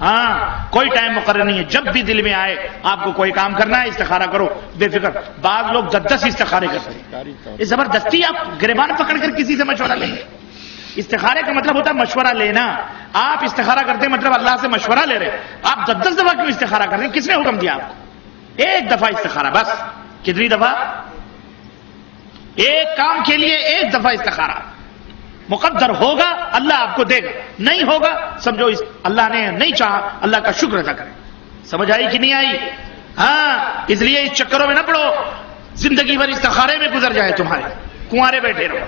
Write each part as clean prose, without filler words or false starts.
ہاں کوئی ٹائم مقرر نہیں ہے، جب بھی دل میں آئے آپ کو کوئی کام کرنا ہے استخارہ کرو بے فکر۔ بعض لوگ 10 استخارے کرتے ہیں، یہ زبردستی آپ گریبان پکڑ کر کسی سے مشورہ لیں گے؟ استخارے کا مطلب ہوتا ہے مشورہ لینا۔ آپ استخارہ کرتے ہیں مطلب اللہ سے مشورہ لے رہے ہیں۔ آپ 10 دفعہ کیوں استخارہ کر رہے ہیں؟ کس نے حکم دیا آپ کو؟ ایک دفعہ استخارہ بس۔ کتنی دفعہ؟ ایک کام کے لیے ایک دفعہ استخارہ۔ مقدر ہوگا اللہ آپ کو دے گا، نہیں ہوگا سمجھو اللہ نے نہیں چاہا، اللہ کا شکر ادا کریں۔ سمجھ آئی کہ نہیں آئی؟ ہاں، اس لیے اس چکروں میں نہ پڑو زندگی بھر استخارے میں گزر جائے تمہارے، کنوارے بیٹھے رہو۔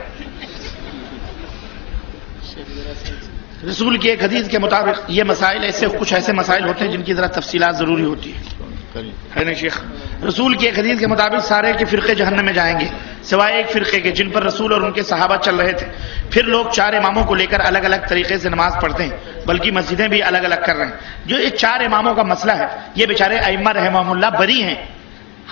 رسول کی ایک حدیث کے مطابق یہ مسائل ایسے کچھ ایسے مسائل ہوتے ہیں جن کی ذرا تفصیلات ضروری ہوتی ہے نا شیخ؟ رسول کی ایک حدیث کے مطابق سارے کے فرقے جہنم میں جائیں گے سوائے ایک فرقے کے جن پر رسول اور ان کے صحابہ چل رہے تھے۔ پھر لوگ 4 اماموں کو لے کر الگ الگ طریقے سے نماز پڑھتے ہیں، بلکہ مسجدیں بھی الگ الگ کر رہے ہیں۔ جو یہ 4 اماموں کا مسئلہ ہے، یہ بیچارے ائمہ رحمہم اللہ بری ہیں۔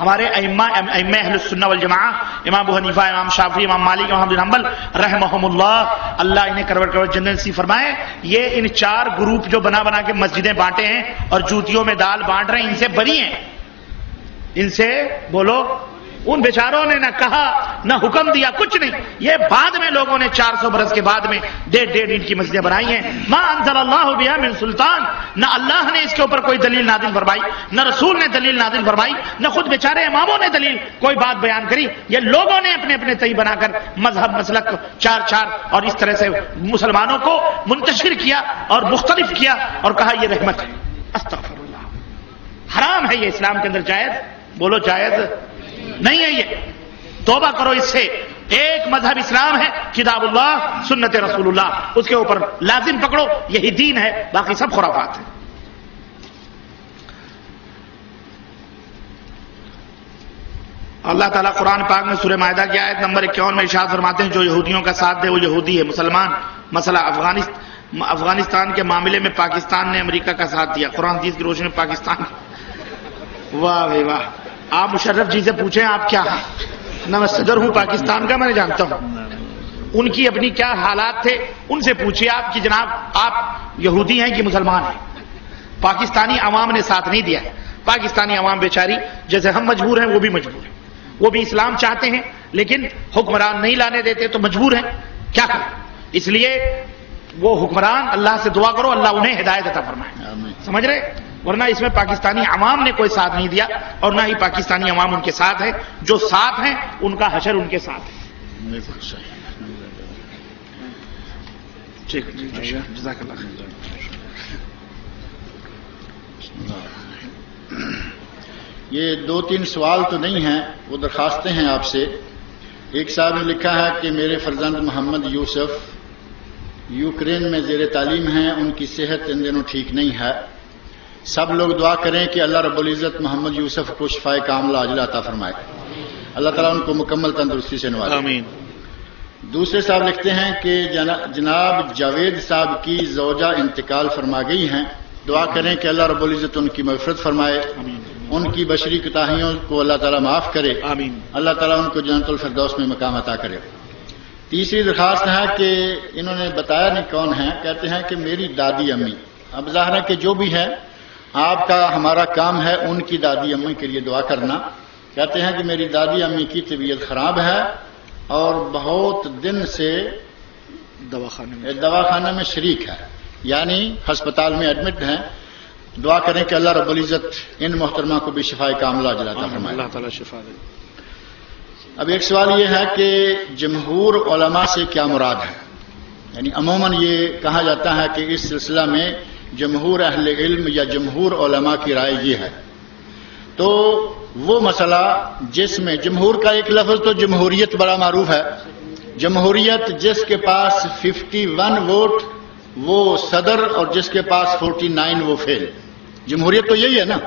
ہمارے ائمہ اہل السنہ والجماعہ، امام ابو حنیفہ، امام شافعی، امام مالک، امام بن حنبل رحمہم اللہ، اللہ انہیں کروڑ جنت نصیب فرمائے، یہ ان 4 گروپ جو بنا بنا کے مسجدیں بانٹے ہیں اور جوتیوں میں دال بانٹ رہے ہیں، ان سے بری ہیں۔ ان سے بولو، ان بیچاروں نے نہ کہا نہ حکم دیا، کچھ نہیں۔ یہ بعد میں لوگوں نے 400 برس کے بعد میں 1.5 انچ کی مسجدیں بنائی ہیں۔ ما انزل اللہ بہا من سلطان، نہ اللہ نے اس کے اوپر کوئی دلیل نازل فرمائی، نہ رسول نے دلیل نازل فرمائی، نہ خود بیچارے اماموں نے دلیل کوئی بات بیان کری۔ یہ لوگوں نے اپنے اپنے تئی بنا کر مذہب مسلک 4 اور اس طرح سے مسلمانوں کو منتشر کیا اور مختلف کیا اور کہا یہ رحمت ہے۔ استغفر اللہ، حرام ہے یہ اسلام کے اندر، جائز بولو جائز نہیں ہے یہ، توبہ کرو اس سے۔ ایک مذہب اسلام ہے، کتاب اللہ سنت رسول اللہ، اس کے اوپر لازم پکڑو، یہی دین ہے، باقی سب خرافات ہیں۔ اللہ تعالیٰ قرآن پاک میں سورہ مائدہ کی آیت نمبر 51 میں ارشاد فرماتے ہیں جو یہودیوں کا ساتھ دے وہ یہودی ہے مسلمان۔ مسئلہ افغانستان کے معاملے میں پاکستان نے امریکہ کا ساتھ دیا، قرآن حدیث کی روشنی میں پاکستان۔ واہ بھائی واہ، آپ مشرف جی سے پوچھیں آپ کیا ہیں؟ نہ میں صدر ہوں پاکستان کا، میں نے جانتا ہوں ان کی اپنی کیا حالات تھے، ان سے پوچھیے آپ کہ جناب آپ یہودی ہیں کہ مسلمان ہیں؟ پاکستانی عوام نے ساتھ نہیں دیا۔ پاکستانی عوام بیچاری جیسے ہم مجبور ہیں وہ بھی مجبور ہیں، وہ بھی اسلام چاہتے ہیں لیکن حکمران نہیں لانے دیتے تو مجبور ہیں، کیا کریں؟ اس لیے وہ حکمران اللہ سے دعا کرو اللہ انہیں ہدایت عطا فرمائے، سمجھ رہے؟ ورنہ اس میں پاکستانی عوام نے کوئی ساتھ نہیں دیا اور نہ ہی پاکستانی عوام ان کے ساتھ ہے، جو ساتھ ہیں ان کا حشر ان کے ساتھ ہے۔ ٹھیک، جزاک اللہ خیر۔ یہ 2-3 سوال تو نہیں ہیں، وہ درخواستیں ہیں آپ سے۔ ایک صاحب نے لکھا ہے کہ میرے فرزند محمد یوسف یوکرین میں زیر تعلیم ہیں، ان کی صحت ان دنوں ٹھیک نہیں ہے، سب لوگ دعا کریں کہ اللہ رب العزت محمد یوسف کو شفائے کاملہ عاجلہ عطا فرمائے، اللہ تعالیٰ ان کو مکمل تندرستی سے نوازے، آمین۔ دوسرے صاحب لکھتے ہیں کہ جناب جاوید صاحب کی زوجہ انتقال فرما گئی ہیں، دعا کریں کہ اللہ رب العزت ان کی مغفرت فرمائے، ان کی بشری کوتاہیوں کو اللہ تعالیٰ معاف کرے، آمین، اللہ تعالیٰ ان کو جنت الفردوس میں مقام عطا کرے۔ تیسری درخواست ہے کہ انہوں نے بتایا نہیں کون ہیں، کہتے ہیں کہ میری دادی امی، اب ظاہر ہے کہ جو بھی ہے آپ کا ہمارا کام ہے ان کی دادی امی کے لیے دعا کرنا۔ کہتے ہیں کہ میری دادی امی کی طبیعت خراب ہے اور بہت دن سے دواخانہ میں شریک ہے، یعنی ہسپتال میں ایڈمٹ ہیں، دعا کریں کہ اللہ رب العزت ان محترمہ کو بھی شفائے کاملہ عاجلہ عطا فرمائے، اللہ تعالیٰ شفا دے۔ اب ایک سوال یہ ہے کہ جمہور علماء سے کیا مراد ہے؟ یعنی عموماً یہ کہا جاتا ہے کہ اس سلسلہ میں جمہور اہل علم یا جمہور علماء کی رائے یہ ہے، تو وہ مسئلہ جس میں جمہور کا ایک لفظ تو جمہوریت بڑا معروف ہے، جمہوریت جس کے پاس 51 ووٹ وہ صدر اور جس کے پاس 49 وہ فیل، جمہوریت تو یہی ہے نا۔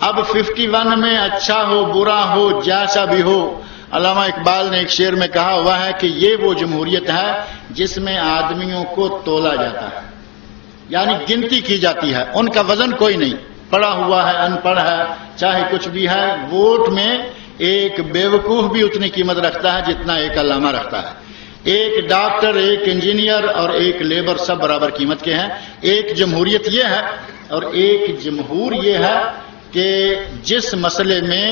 اب 51 میں اچھا ہو برا ہو جیسا بھی ہو، علامہ اقبال نے ایک شعر میں کہا ہوا ہے کہ یہ وہ جمہوریت ہے جس میں آدمیوں کو تولا جاتا ہے، یعنی گنتی کی جاتی ہے، ان کا وزن کوئی نہیں، پڑھا ہوا ہے ان پڑھ ہے چاہے کچھ بھی ہے، ووٹ میں ایک بیوقوف بھی اتنی قیمت رکھتا ہے جتنا ایک علامہ رکھتا ہے، ایک ڈاکٹر، ایک انجینئر اور ایک لیبر سب برابر قیمت کے ہیں. ایک جمہوریت یہ ہے اور ایک جمہور یہ ہے کہ جس مسئلے میں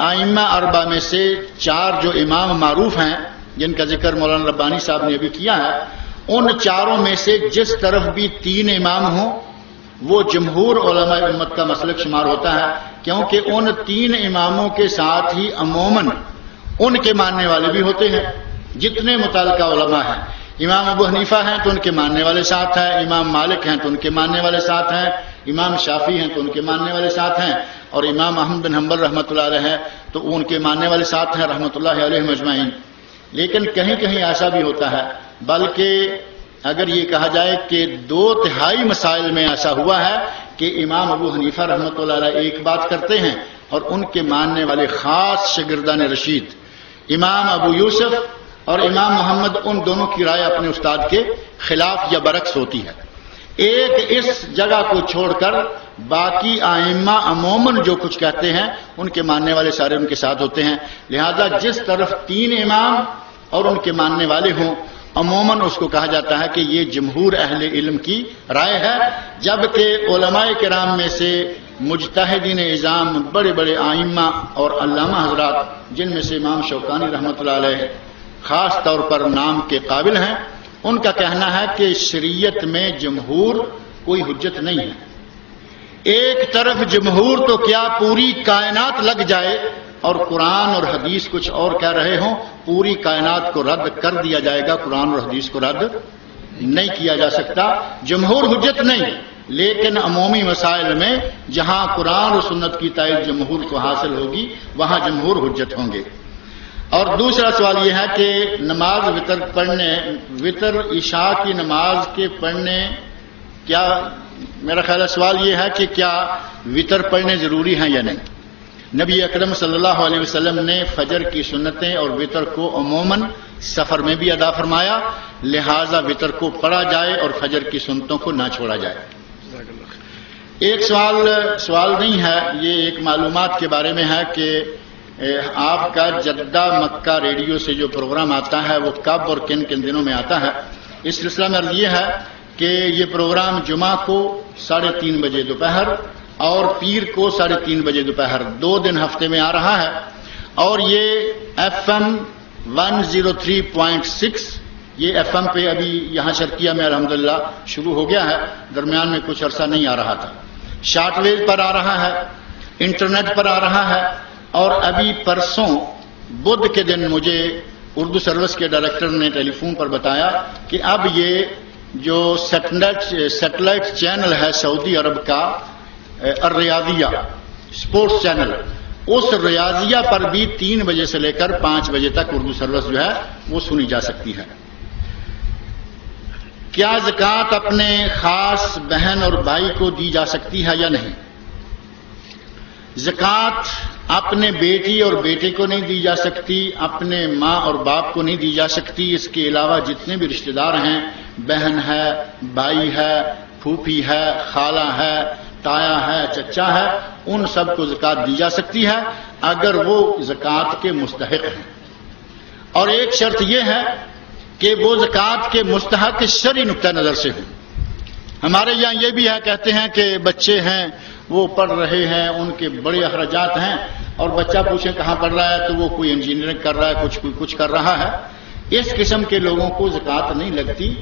ائمہ اربعہ میں سے 4 جو امام معروف ہیں جن کا ذکر مولانا ربانی صاحب نے ابھی کیا ہے، ان 4 میں سے جس طرف بھی 3 امام ہوں وہ جمہور علماء امت کا مسلک شمار ہوتا ہے، کیونکہ ان 3 اماموں کے ساتھ ہی عموماً ان کے ماننے والے بھی ہوتے ہیں جتنے متعلقہ علماء ہیں. امام ابو حنیفہ ہیں تو ان کے ماننے والے ساتھ ہیں، امام مالک ہیں تو ان کے ماننے والے ساتھ ہیں، امام شافعی ہیں تو ان کے ماننے والے ساتھ ہیں، اور امام احمد بن حنبل رحمۃ اللہ علیہ ہیں تو ان کے ماننے والے ساتھ ہیں رحمۃ اللہ علیہ مجمعین. لیکن کہیں کہیں ایسا بھی ہوتا ہے، بلکہ اگر یہ کہا جائے کہ 2/3 مسائل میں ایسا ہوا ہے کہ امام ابو حنیفہ رحمۃ اللہ علیہ ایک بات کرتے ہیں اور ان کے ماننے والے خاص شاگردان رشید امام ابو یوسف اور امام محمد ان دونوں کی رائے اپنے استاد کے خلاف یا برعکس ہوتی ہے. ایک اس جگہ کو چھوڑ کر باقی ائمہ عموماً جو کچھ کہتے ہیں ان کے ماننے والے سارے ان کے ساتھ ہوتے ہیں. لہذا جس طرف 3 امام اور ان کے ماننے والے ہوں عموماً اس کو کہا جاتا ہے کہ یہ جمہور اہل علم کی رائے ہے، جبکہ علماء کرام میں سے مجتہدین اعظام بڑے بڑے ائمہ اور علامہ حضرات جن میں سے امام شوکانی رحمۃ اللہ علیہ خاص طور پر نام کے قابل ہیں، ان کا کہنا ہے کہ شریعت میں جمہور کوئی حجت نہیں ہے. ایک طرف جمہور تو کیا پوری کائنات لگ جائے اور قرآن اور حدیث کچھ اور کہہ رہے ہوں، پوری کائنات کو رد کر دیا جائے گا، قرآن اور حدیث کو رد نہیں کیا جا سکتا. جمہور حجت نہیں، لیکن عمومی مسائل میں جہاں قرآن اور سنت کی تائید جمہور کو حاصل ہوگی وہاں جمہور حجت ہوں گے. اور دوسرا سوال یہ ہے کہ نماز وتر پڑھنے، وتر عشاء کی نماز کے پڑھنے، کیا میرا خیال ہے سوال یہ ہے کہ کیا وتر پڑھنے ضروری ہیں یا نہیں. نبی اکرم صلی اللہ علیہ وسلم نے فجر کی سنتیں اور وتر کو عموماً سفر میں بھی ادا فرمایا، لہذا وتر کو پڑھا جائے اور فجر کی سنتوں کو نہ چھوڑا جائے. ایک سوال نہیں ہے، یہ ایک معلومات کے بارے میں ہے کہ آپ کا جدہ مکہ ریڈیو سے جو پروگرام آتا ہے وہ کب اور کن کن دنوں میں آتا ہے. اس سلسلہ میں عرض یہ ہے کہ یہ پروگرام جمعہ کو 3:30 بجے دوپہر اور پیر کو 3:30 بجے دوپہر 2 دن ہفتے میں آ رہا ہے، اور یہ FM 103.6 یہ FM پہ ابھی یہاں شرقیہ میں الحمدللہ شروع ہو گیا ہے، درمیان میں کچھ عرصہ نہیں آ رہا تھا. شارٹ ویو پر آ رہا ہے، انٹرنیٹ پر آ رہا ہے، اور ابھی پرسوں بدھ کے دن مجھے اردو سروس کے ڈائریکٹر نے ٹیلی فون پر بتایا کہ اب یہ جو سیٹلائٹ چینل ہے سعودی عرب کا الریاضیہ سپورٹس چینل، اس ریاضیہ پر بھی 3 بجے سے لے کر 5 بجے تک اردو سروس جو ہے وہ سنی جا سکتی ہے. کیا زکوٰۃ اپنے خاص بہن اور بھائی کو دی جا سکتی ہے یا نہیں؟ زکوٰۃ اپنے بیٹی اور بیٹے کو نہیں دی جا سکتی، اپنے ماں اور باپ کو نہیں دی جا سکتی. اس کے علاوہ جتنے بھی رشتہ دار ہیں، بہن ہے، بھائی ہے، پھوپھی ہے، خالہ ہے، تایا ہے، چچا ہے، ان سب کو زکوٰۃ دی جا سکتی ہے اگر وہ زکوٰۃ کے مستحق ہیں. اور ایک شرط یہ ہے کہ وہ زکوٰۃ کے مستحق شرعی نقطہ نظر سے ہوں. ہمارے یہاں یہ بھی ہے، کہتے ہیں کہ بچے ہیں وہ پڑھ رہے ہیں، ان کے بڑے اخراجات ہیں، اور بچہ پوچھے کہاں پڑھ رہا ہے تو وہ کوئی انجینئرنگ کر رہا ہے، کچھ کر رہا ہے. اس قسم کے لوگوں کو زکوٰۃ نہیں لگتی.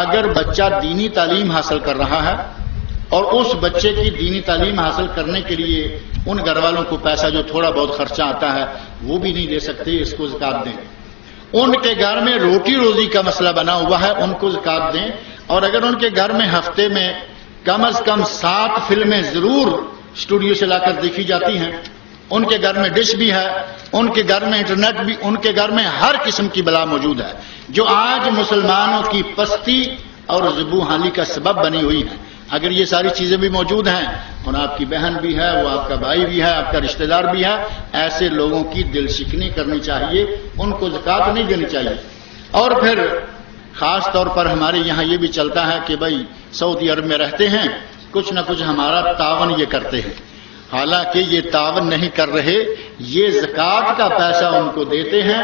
اگر بچہ دینی تعلیم حاصل کر رہا ہے اور اس بچے کی دینی تعلیم حاصل کرنے کے لیے ان گھر والوں کو پیسہ جو تھوڑا بہت خرچہ آتا ہے وہ بھی نہیں دے سکتے، اس کو زکوٰۃ دیں. ان کے گھر میں روٹی روزی کا مسئلہ بنا ہوا ہے، ان کو زکوٰۃ دیں. اور اگر ان کے گھر میں ہفتے میں کم از کم 7 فلمیں ضرور اسٹوڈیو سے لا کر دیکھی جاتی ہیں، ان کے گھر میں ڈش بھی ہے، ان کے گھر میں انٹرنیٹ بھی، ان کے گھر میں ہر قسم کی بلا موجود ہے جو آج مسلمانوں کی پستی اور ذبو حالی کا سبب بنی ہوئی ہے. اگر یہ ساری چیزیں بھی موجود ہیں اور آپ کی بہن بھی ہے، وہ آپ کا بھائی بھی ہے، آپ کا رشتہ دار بھی ہے، ایسے لوگوں کی دل شکنی کرنی چاہیے، ان کو زکوٰۃ نہیں دینی چاہیے. اور پھر خاص طور پر ہمارے یہاں یہ بھی چلتا ہے کہ بھائی سعودی عرب میں رہتے ہیں، کچھ نہ کچھ ہمارا تعاون یہ کرتے ہیں. حالانکہ یہ تعاون نہیں کر رہے، یہ زکوٰۃ کا پیسہ ان کو دیتے ہیں